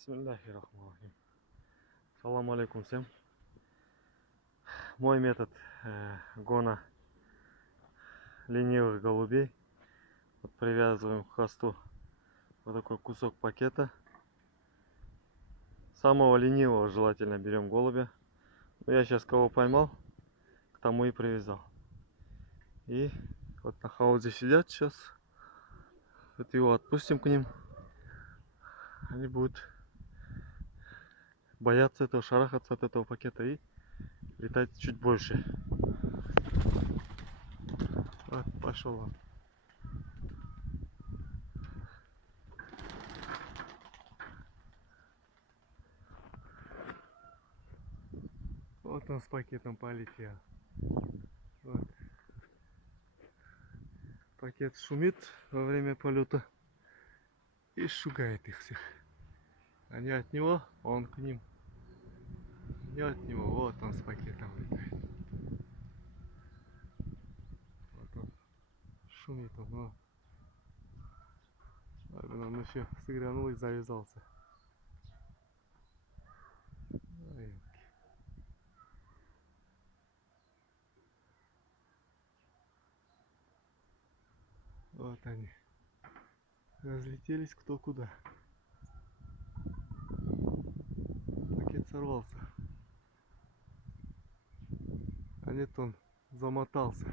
Бисмиллахиррахманиррахим. Салам алейкум всем. Мой метод гона ленивых голубей. Вот привязываем к хвосту вот такой кусок пакета. Самого ленивого желательно берем голубя. Но я сейчас кого поймал, к тому и привязал. И вот на хаузе сидят сейчас. Вот его отпустим к ним. Они будут бояться этого, шарахаться от этого пакета и летать чуть больше. Вот, пошел он. Вот он с пакетом полетел. Вот. Пакет шумит во время полета и шугает их всех. Они от него, он к ним. Не от него, вот он с пакетом летает. Вот он шумит он, но он еще сыгранул и завязался. Ой. Вот они. Разлетелись кто куда. Пакет сорвался. А нет, он замотался.